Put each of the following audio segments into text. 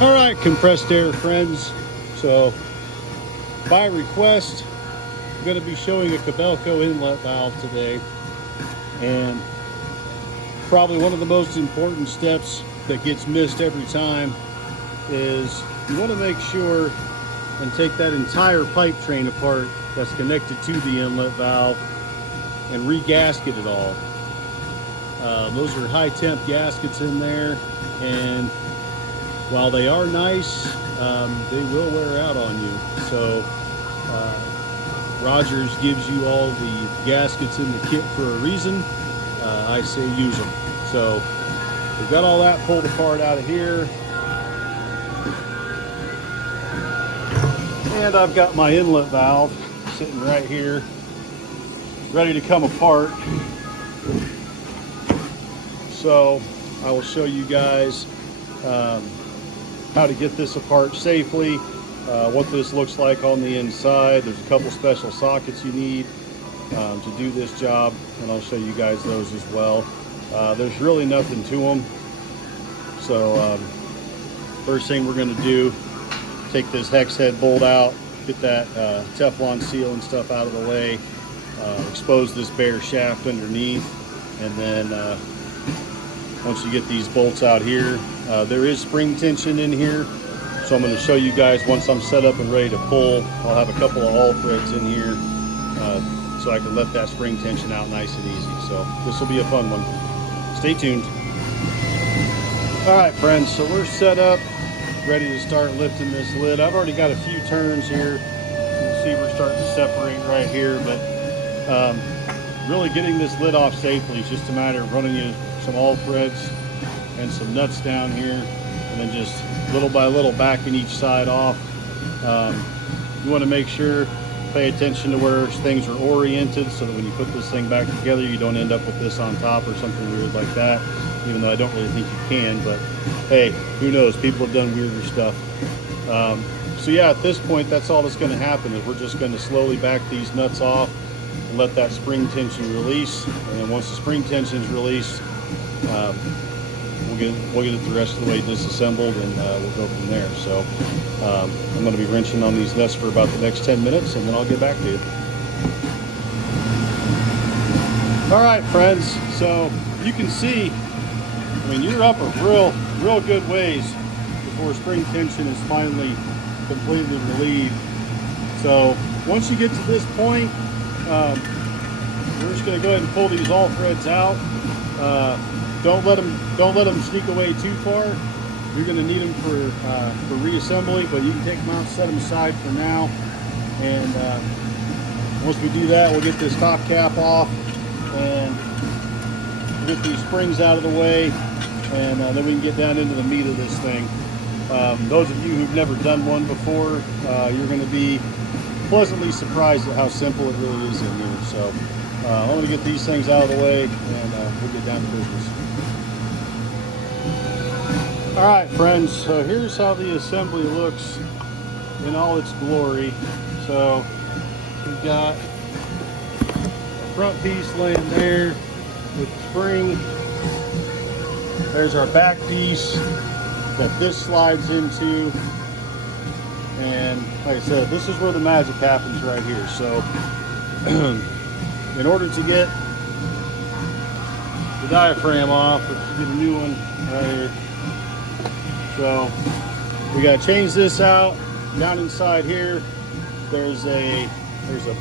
All right, compressed air friends. So by request, I'm going to be showing a Kobelco inlet valve today. And probably one of the most important steps that gets missed every time is you want to make sure and take that entire pipe train apart that's connected to the inlet valve and re-gasket it all. Those are high temp gaskets in there, and while they are nice, they will wear out on you. So Rogers gives you all the gaskets in the kit for a reason. I say use them. So we've got all that pulled apart out of here. And I've got my inlet valve sitting right here, ready to come apart. So I will show you guys how to get this apart safely, what this looks like on the inside. There's a couple special sockets you need to do this job, and I'll show you guys those as well. There's really nothing to them. So first thing we're going to do, take this hex head bolt out, get that Teflon seal and stuff out of the way, expose this bare shaft underneath, and then once you get these bolts out here, there is spring tension in here. So I'm going to show you guys once I'm set up and ready to pull. I'll have a couple of allthreads in here so I can let that spring tension out nice and easy. So this will be a fun one. Stay tuned. All right, friends, so we're set up, ready to start lifting this lid. I've already got a few turns here. You can see we're starting to separate right here, but really getting this lid off safely is just a matter of running in some allthreads and some nuts down here, and then just little by little backing each side off. You want to make sure, pay attention to where things are oriented so that when you put this thing back together, you don't end up with this on top or something weird like that, even though I don't really think you can, but hey, who knows? People have done weirder stuff. So yeah, at this point, that's all that's going to happen is we're just going to slowly back these nuts off and let that spring tension release. And then once the spring tension is released, we'll get it the rest of the way disassembled, and we'll go from there. So I'm going to be wrenching on these nuts for about the next 10 minutes, and then I'll get back to you. All right, friends. So you can see, I mean, you're up a real good ways before spring tension is finally completely relieved. So once you get to this point, we're just going to go ahead and pull these allthreads out. Don't let them sneak away too far. You're going to need them for reassembly, but you can take them out, set them aside for now. And once we do that, we'll get this top cap off and get these springs out of the way, and then we can get down into the meat of this thing. Those of you who've never done one before, you're going to be pleasantly surprised at how simple it really is in here. So I'm going to get these things out of the way, and we'll get down to business. All right, friends, so here's how the assembly looks in all its glory. So we've got a front piece laying there with the spring. There's our back piece that this slides into. And like I said, this is where the magic happens right here. So in order to get the diaphragm off, let's get a new one right here. So we got to change this out. Down inside here, there's a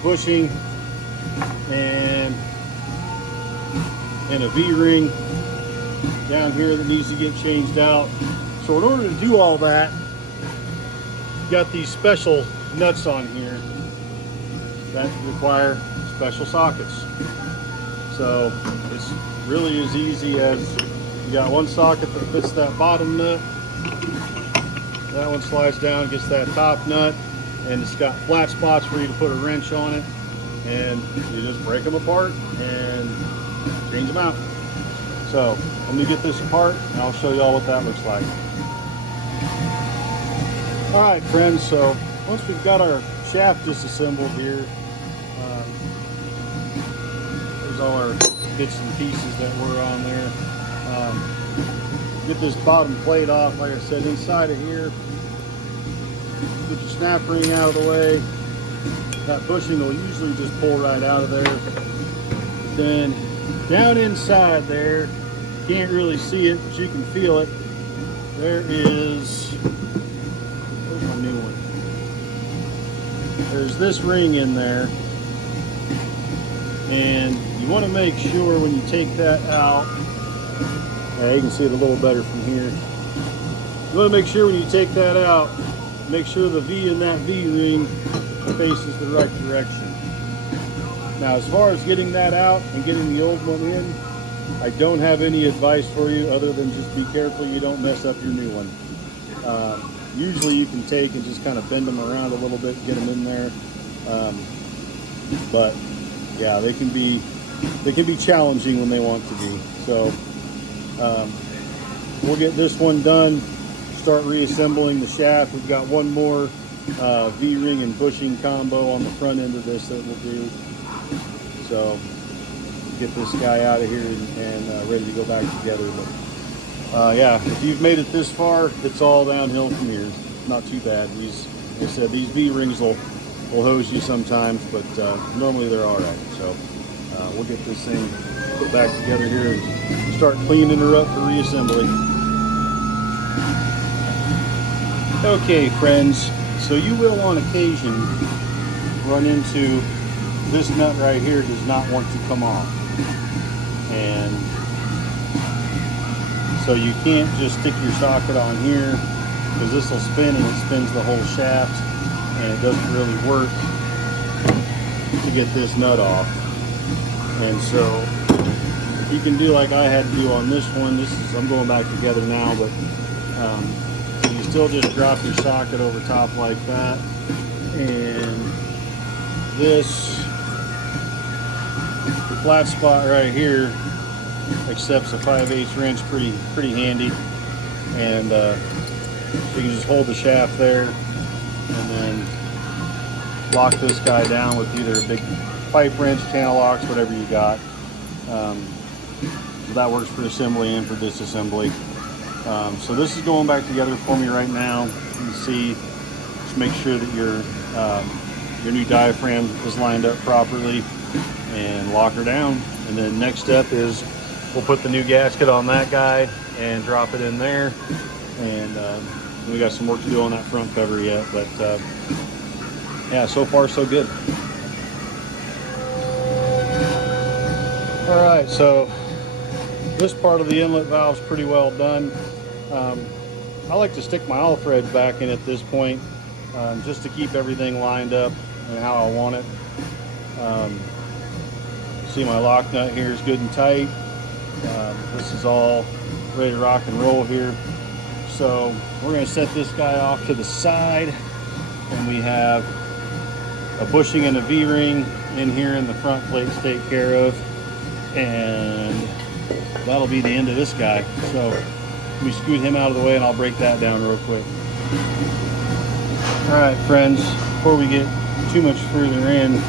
bushing and a V-ring down here that needs to get changed out. So in order to do all that, you got these special nuts on here that require special sockets. So it's really as easy as you got one socket that fits that bottom nut. That one slides down, gets that top nut, and it's got flat spots for you to put a wrench on it, and you just break them apart and change them out. So let me get this apart and I'll show you all what that looks like. All right, friends, so once we've got our shaft disassembled here, there's all our bits and pieces that were on there. get this bottom plate off, like I said, inside of here. Get your snap ring out of the way. That bushing will usually just pull right out of there. But then down inside there, can't really see it, but you can feel it. There is, where's my new one? There's this ring in there. And you want to make sure when you take that out, you can see it a little better from here. You want to make sure when you take that out, make sure the V in that V ring faces the right direction. Now, as far as getting that out and getting the old one in, I don't have any advice for you other than just be careful you don't mess up your new one. Usually you can take and just kind of bend them around a little bit, get them in there. But yeah, they can be challenging when they want to be. So we'll get this one done, start reassembling the shaft. We've got one more V-ring and bushing combo on the front end of this that we'll do. So get this guy out of here and ready to go back together. But yeah, if you've made it this far, it's all downhill from here. Not too bad. These, like I said, these V-rings will hose you sometimes, but normally they're all right. So we'll get this thing put back together here and start cleaning her up for reassembly. Okay, friends, so you will on occasion run into this nut right here does not want to come off. And so you can't just stick your socket on here, because this will spin and it spins the whole shaft, and it doesn't really work to get this nut off. And so you can do like I had to do on this one. I'm going back together now, but so you still just drop your socket over top like that, and this flat spot right here accepts a 5/8 wrench pretty handy, and so you can just hold the shaft there and then lock this guy down with either a big pipe wrench, channel locks, whatever you got. That works for assembly and for disassembly. So this is going back together for me right now. You can see, just make sure that your new diaphragm is lined up properly and lock her down. And then next step is we'll put the new gasket on that guy and drop it in there. And we got some work to do on that front cover yet, but yeah, so far so good. All right, so this part of the inlet valve is pretty well done. I like to stick my allthread back in at this point, just to keep everything lined up and how I want it. See, my lock nut here is good and tight. This is all ready to rock and roll here. So we're going to set this guy off to the side, and we have a bushing and a V-ring in here in the front plates take care of, and that'll be the end of this guy. So let me scoot him out of the way and I'll break that down real quick. All right, friends, before we get too much further in,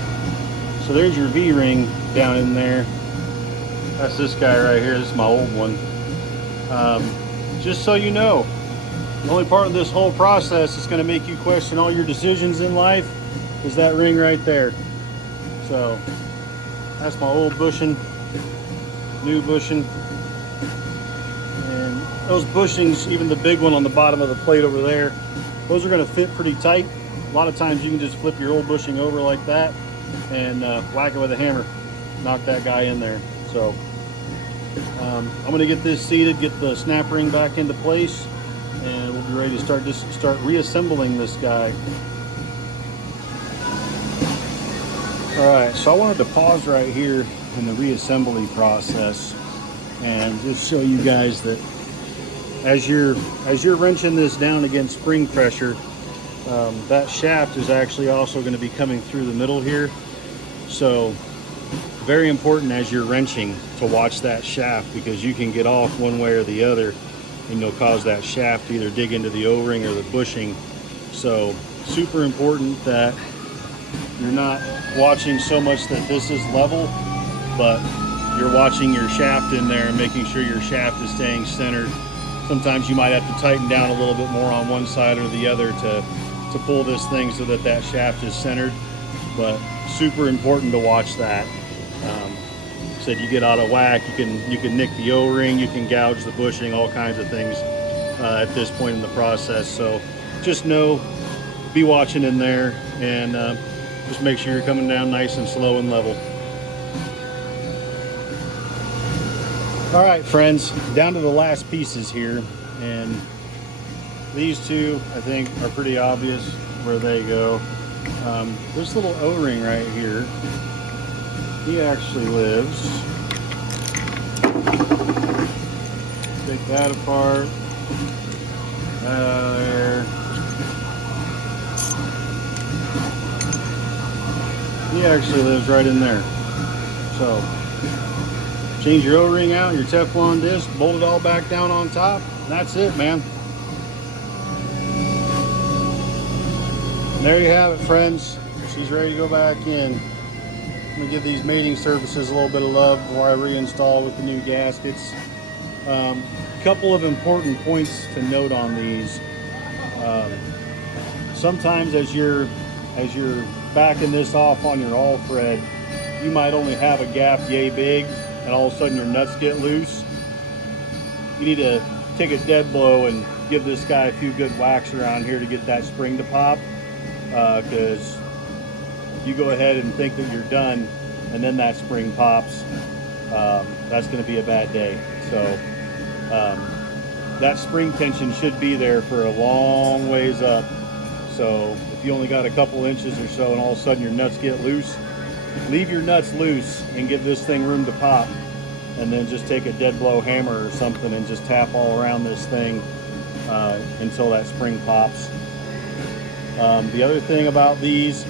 so there's your V-ring down in there. That's this guy right here. This is my old one. Just so you know, the only part of this whole process is going to make you question all your decisions in life is that ring right there. So that's my old bushing, new bushing, and those bushings, even the big one on the bottom of the plate over there, those are going to fit pretty tight. A lot of times you can just flip your old bushing over like that and whack it with a hammer, knock that guy in there. So I'm going to get this seated, get the snap ring back into place, and we'll be ready to start reassembling this guy. All right, so I wanted to pause right here in the reassembly process and just show you guys that as you're wrenching this down against spring pressure, that shaft is actually also going to be coming through the middle here. So very important as you're wrenching to watch that shaft, because you can get off one way or the other and you'll cause that shaft to either dig into the O-ring or the bushing. So super important that you're not watching so much that this is level, but you're watching your shaft in there and making sure your shaft is staying centered Sometimes you might have to tighten down a little bit more on one side or the other to pull this thing so that that shaft is centered. But super important to watch that. Said you get out of whack, you can nick the O-ring, you can gouge the bushing, all kinds of things at this point in the process. So just know, be watching in there, and just make sure you're coming down nice and slow and level. All right, friends, down to the last pieces here, and these two I think are pretty obvious where they go. This little O-ring right here, he actually lives. Take that apart, that out of there. He actually lives right in there. So change your O-ring out, your Teflon disc, bolt it all back down on top, and that's it, man. And there you have it, friends. She's ready to go back in. I'm gonna give these mating surfaces a little bit of love before I reinstall with the new gaskets. Couple of important points to note on these. Sometimes as you're backing this off on your allthread, you might only have a gap yay big, and all of a sudden your nuts get loose. You need to take a dead blow and give this guy a few good whacks around here to get that spring to pop, because you go ahead and think that you're done and then that spring pops, that's going to be a bad day. So that spring tension should be there for a long ways up. So if you only got a couple inches or so and all of a sudden your nuts get loose, leave your nuts loose and give this thing room to pop, and then just take a dead blow hammer or something and just tap all around this thing until that spring pops. The other thing about these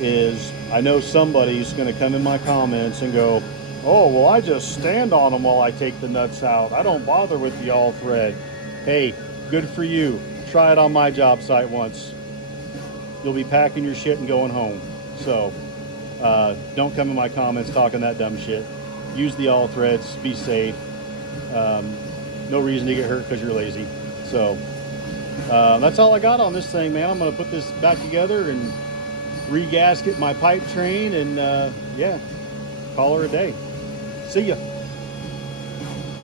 is, I know somebody's going to come in my comments and go, oh, well, I just stand on them while I take the nuts out. I don't bother with the allthread. Hey, good for you. Try it on my job site once. You'll be packing your shit and going home. So don't come in my comments talking that dumb shit. Use the allthreads, be safe. No reason to get hurt because you're lazy. So that's all I got on this thing, man. I'm going to put this back together and re-gasket my pipe train, and yeah, call her a day. See ya.